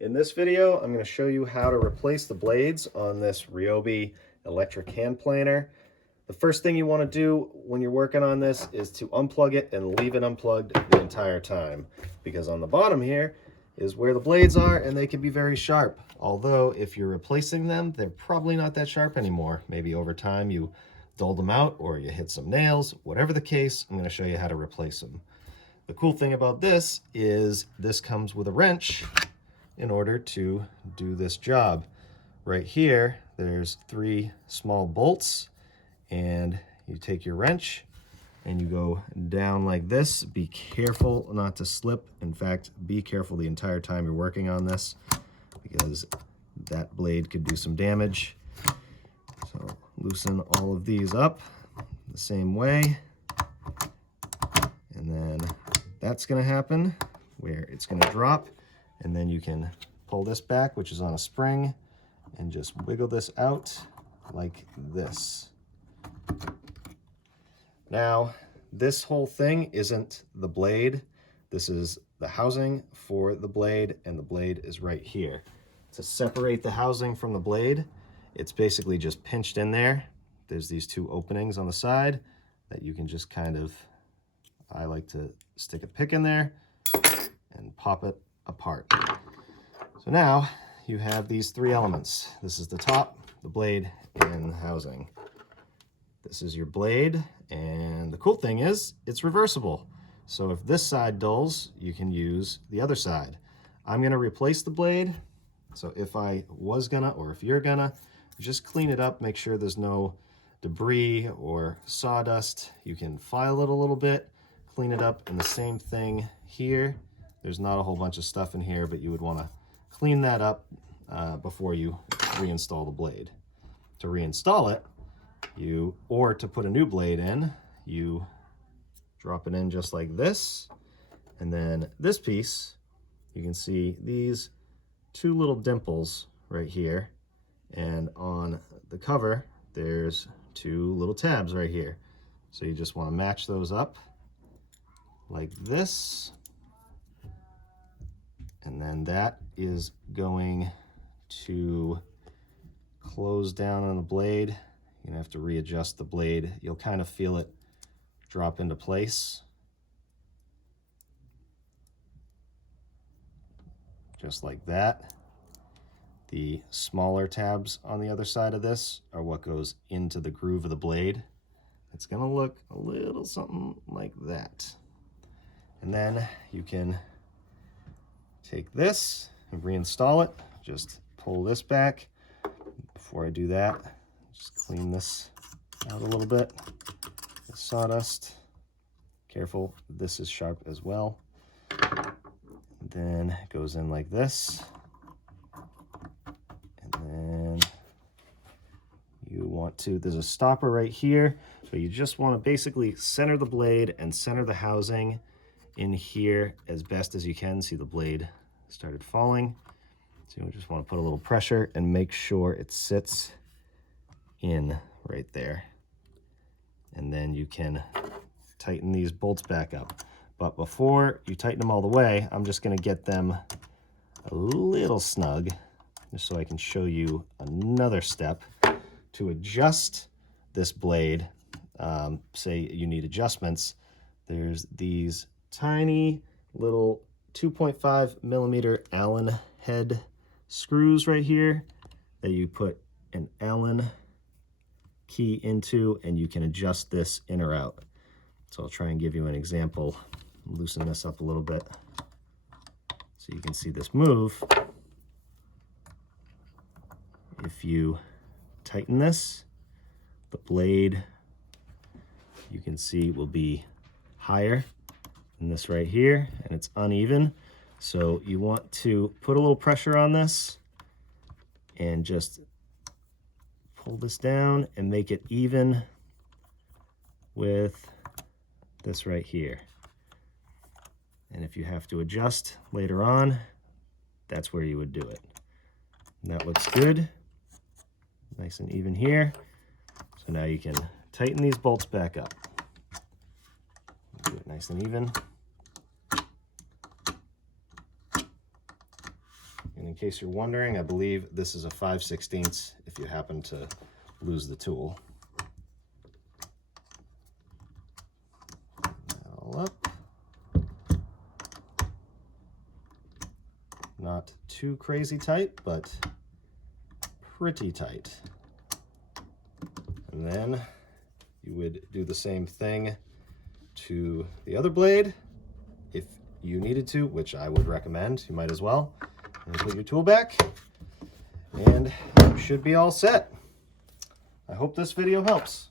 In this video, I'm going to show you how to replace the blades on this Ryobi electric hand planer. The first thing you want to do when you're working on this is to unplug it and leave it unplugged the entire time, because on the bottom here is where the blades are and they can be very sharp. Although if you're replacing them, they're probably not that sharp anymore. Maybe over time you dulled them out or you hit some nails. Whatever the case, I'm going to show you how to replace them. The cool thing about this is this comes with a wrench in order to do this job. Right here, there's 3 small bolts, and you take your wrench and you go down like this. Be careful not to slip. In fact, be careful the entire time you're working on this, because that blade could do some damage. So loosen all of these up the same way, and then that's going to happen where it's going to drop. And then you can pull this back, which is on a spring, and just wiggle this out like this. Now, this whole thing isn't the blade. This is the housing for the blade, and the blade is right here. To separate the housing from the blade, it's basically just pinched in there. There's these 2 openings on the side that you can just kind of, I like to stick a pick in there and pop it apart. So now you have these 3 elements. This is the top, the blade, and the housing. This is your blade, and the cool thing is it's reversible. So if this side dulls, you can use the other side. I'm gonna replace the blade. So if I was gonna, or if you're gonna, just clean it up, make sure there's no debris or sawdust. You can file it a little bit, clean it up, and the same thing here. There's not a whole bunch of stuff in here, but you would want to clean that up before you reinstall the blade. To reinstall it, or to put a new blade in, you drop it in just like this. And then this piece, you can see these 2 little dimples right here. And on the cover, there's 2 little tabs right here. So you just want to match those up like this. And then that is going to close down on the blade. You're gonna have to readjust the blade. You'll kind of feel it drop into place. Just like that. The smaller tabs on the other side of this are what goes into the groove of the blade. It's gonna look a little something like that. And then you can take this and reinstall it. Just pull this back. Before I do that, just clean this out a little bit. The sawdust. Careful, this is sharp as well. Then it goes in like this. And then you want to, there's a stopper right here. So you just want to basically center the blade and center the housing in here as best as you can. See, the blade started falling. So you just want to put a little pressure and make sure it sits in right there. And then you can tighten these bolts back up. But before you tighten them all the way, I'm just going to get them a little snug, just so I can show you another step to adjust this blade. Say you need adjustments. There's these tiny little 2.5 millimeter Allen head screws right here that you put an Allen key into, and you can adjust this in or out. So I'll try and give you an example. Loosen this up a little bit so you can see this move. If you tighten this, the blade, you can see, will be higher than this right here, and it's uneven. So you want to put a little pressure on this and just pull this down and make it even with this right here. And if you have to adjust later on, that's where you would do it. And that looks good. Nice and even here. So now you can tighten these bolts back up. Do it nice and even. And in case you're wondering, I believe this is a 5/16 if you happen to lose the tool. All up. Not too crazy tight, but pretty tight. And then you would do the same thing to the other blade if you needed to, which I would recommend. You might as well. And put your tool back, and you should be all set. I hope this video helps.